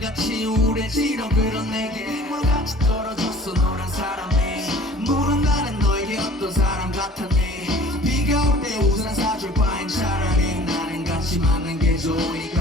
같이 우울해지려 그런 내게 행같이 떨어졌어 너란 사람이. 물은 나는 너에게 어떤 사람 같았니. 비가 올 때 우산 사줄 바엔 차라리 나는 같이 맞는 게 좋으니까.